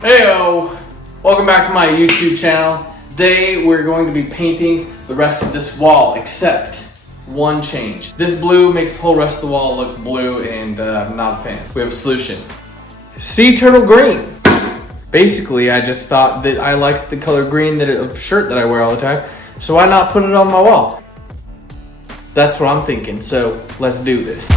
Heyo! Welcome back to my YouTube channel. Today we're going to be painting the rest of this wall, except one change. This blue makes the whole rest of the wall look blue, and I'm not a fan. We have a solution. Sea turtle green. Basically, I just thought that I liked the color green of shirt that I wear all the time, so why not put it on my wall? That's what I'm thinking, so let's do this.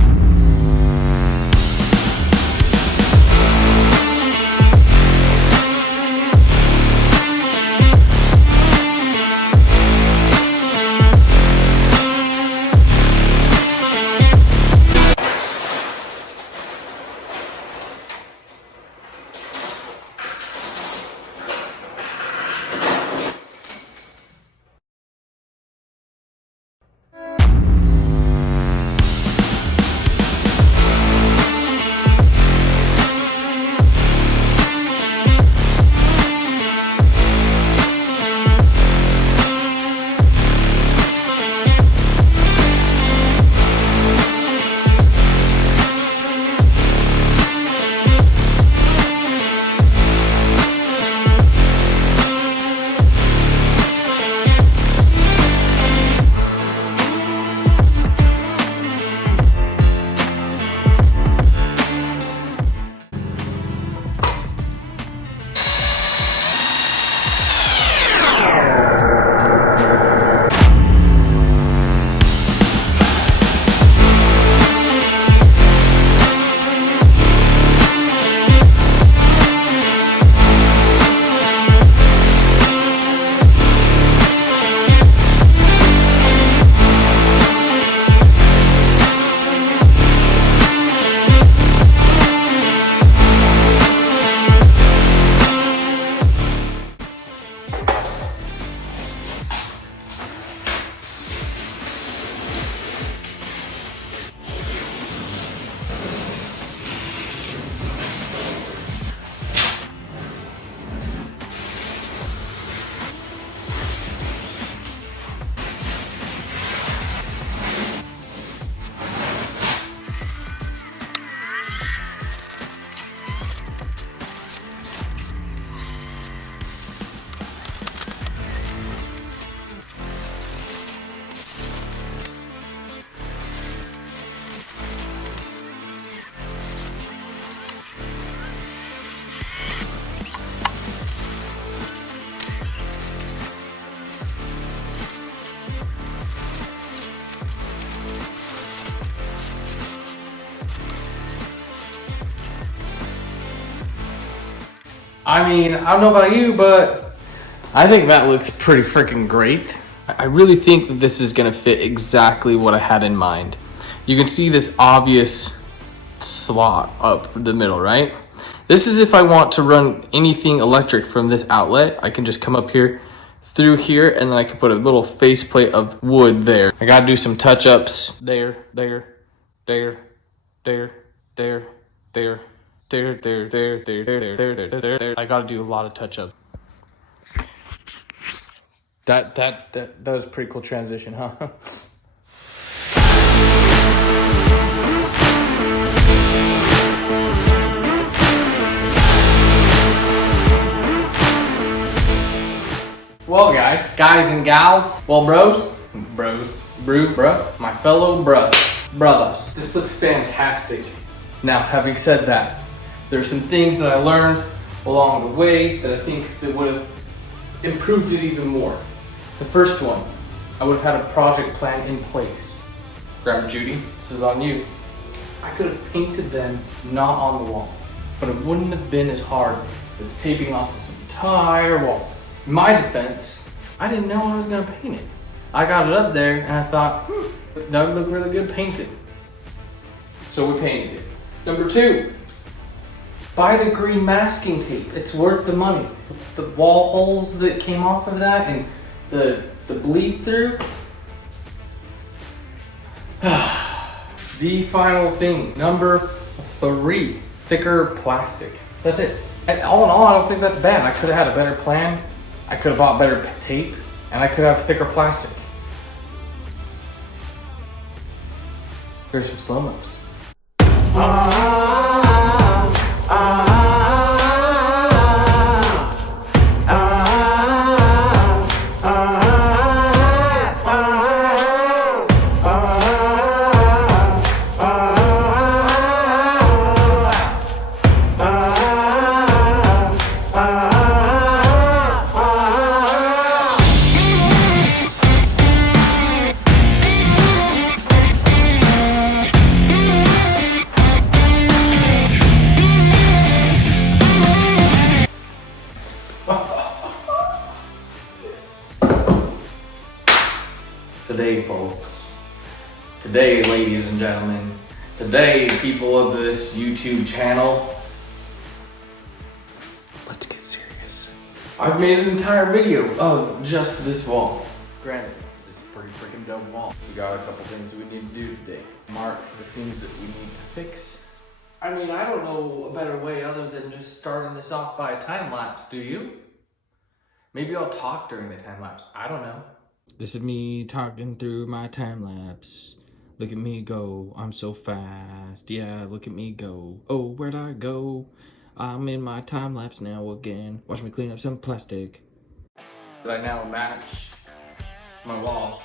I mean, I don't know about you, but I think that looks pretty freaking great. I really think that this is gonna fit exactly what I had in mind. You can see this obvious slot up the middle, right? This is if I want to run anything electric from this outlet. I can just come up here, through here, and then I can put a little faceplate of wood there. I gotta do some touch-ups there. I gotta do a lot of touch-ups. That was a pretty cool transition, huh? Well, guys and gals, well, my fellow brothers. This looks fantastic. Now, having said that, there's some things that I learned along the way that I think that would have improved it even more. The first one, I would have had a project plan in place. Grandma Judy, this is on you. I could have painted them not on the wall, but it wouldn't have been as hard as taping off this entire wall. In my defense, I didn't know I was gonna paint it. I got it up there and I thought, that would look really good painted. So we painted it. Number two, buy the green masking tape. It's worth the money. The wall holes that came off of that and the bleed through. The final thing, number three, thicker plastic. That's it. And all in all, I don't think that's bad. I could have had a better plan. I could have bought better tape, and I could have thicker plastic. Here's some slow-mos. Today, folks. Today, ladies and gentlemen. Today, people of this YouTube channel. Let's get serious. I've made an entire video of just this wall. Granted, this is a pretty freaking dope wall. We got a couple things we need to do today. Mark the things that we need to fix. I mean, I don't know a better way other than just starting this off by a time lapse, do you? Maybe I'll talk during the time lapse. I don't know. This is me talking through my time lapse. Look at me go, I'm so fast. Yeah, look at me go. Oh, where'd I go? I'm in my time lapse now again. Watch me clean up some plastic. I now match my wall.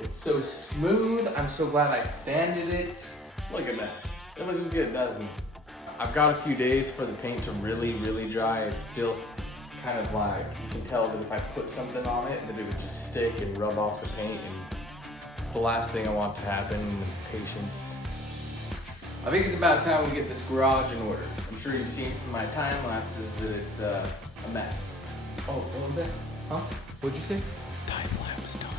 It's so smooth. I'm so glad I sanded it. Look at that. It looks good, doesn't it? I've got a few days for the paint to really dry. It's still kind of like, you can tell that if I put something on it, that it would just stick and rub off the paint, and it's the last thing I want to happen. Patience. I think it's about time we get this garage in order. I'm sure you've seen from my time lapses that it's a mess. Oh, what was that? Huh? What'd you say? Time lapse time.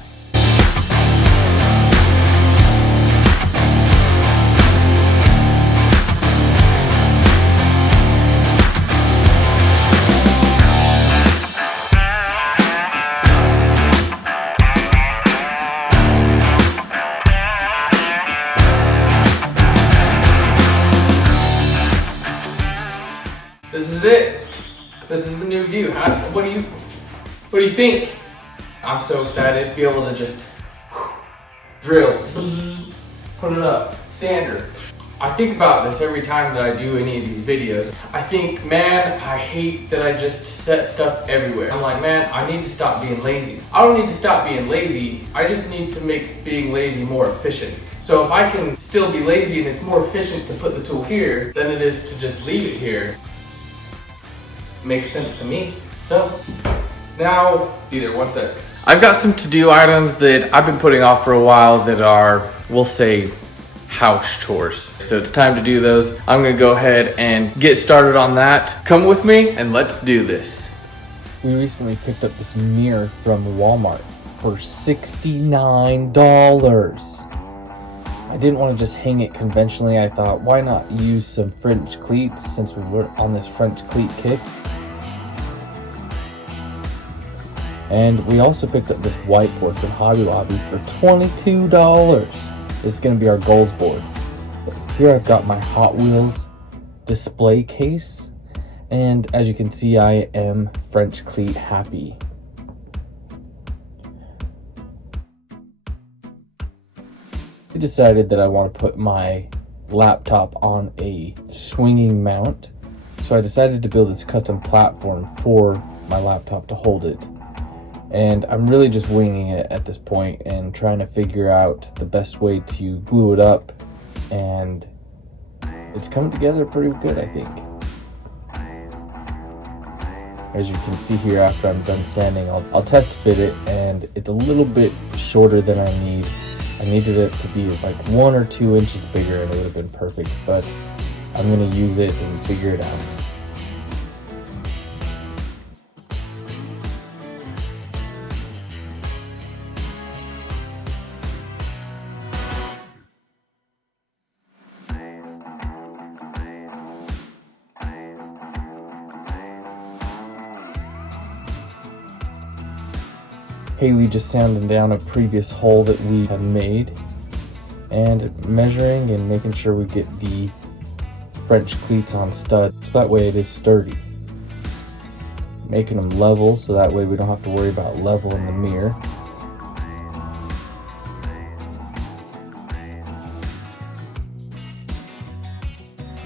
This is it. This is the new view. What do you think? I'm so excited to be able to just drill, put it up, sander. I think about this every time that I do any of these videos. I think, man, I hate that I just set stuff everywhere. I'm like, man, I need to stop being lazy. I don't need to stop being lazy. I just need to make being lazy more efficient. So if I can still be lazy and it's more efficient to put the tool here than it is to just leave it here, makes sense to me. So now, either one sec. I've got some to-do items that I've been putting off for a while that are, we'll say, house chores. So it's time to do those. I'm gonna go ahead and get started on that. Come with me and let's do this. We recently picked up this mirror from Walmart for $69. I didn't want to just hang it conventionally. I thought, why not use some French cleats since we were on this French cleat kick. And we also picked up this whiteboard from Hobby Lobby for $22. This is going to be our goals board. Here I've got my Hot Wheels display case. And as you can see, I am French cleat happy. I decided that I want to put my laptop on a swinging mount. So I decided to build this custom platform for my laptop to hold it. And I'm really just winging it at this point and trying to figure out the best way to glue it up. And it's coming together pretty good, I think. As you can see here, after I'm done sanding, I'll test fit it, and it's a little bit shorter than I need. I needed it to be like 1 or 2 inches bigger and it would have been perfect, but I'm going to use it and figure it out. Haley just sanding down a previous hole that we had made and measuring and making sure we get the French cleats on stud so that way it is sturdy. Making them level so that way we don't have to worry about level in the mirror.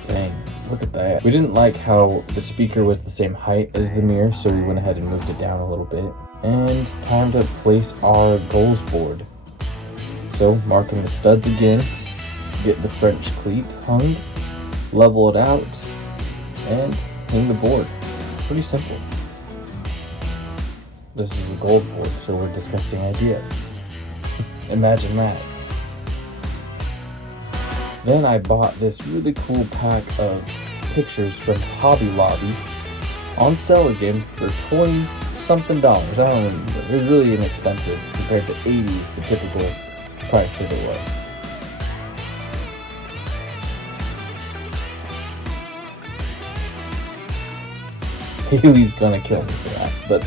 Dang, look at that. We didn't like how the speaker was the same height as the mirror, so we went ahead and moved it down a little bit. And time to place our goals board. So marking the studs again, get the French cleat hung, level it out, and hang the board. Pretty simple. This is a goals board, so we're discussing ideas. Imagine that. Then I bought this really cool pack of pictures from Hobby Lobby on sale again for 20 something dollars. I don't remember. It was really inexpensive compared to 80, the typical price that it was. Haley's gonna kill me for that, but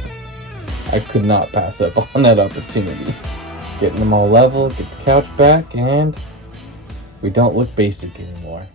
I could not pass up on that opportunity. Getting them all level, get the couch back, and we don't look basic anymore.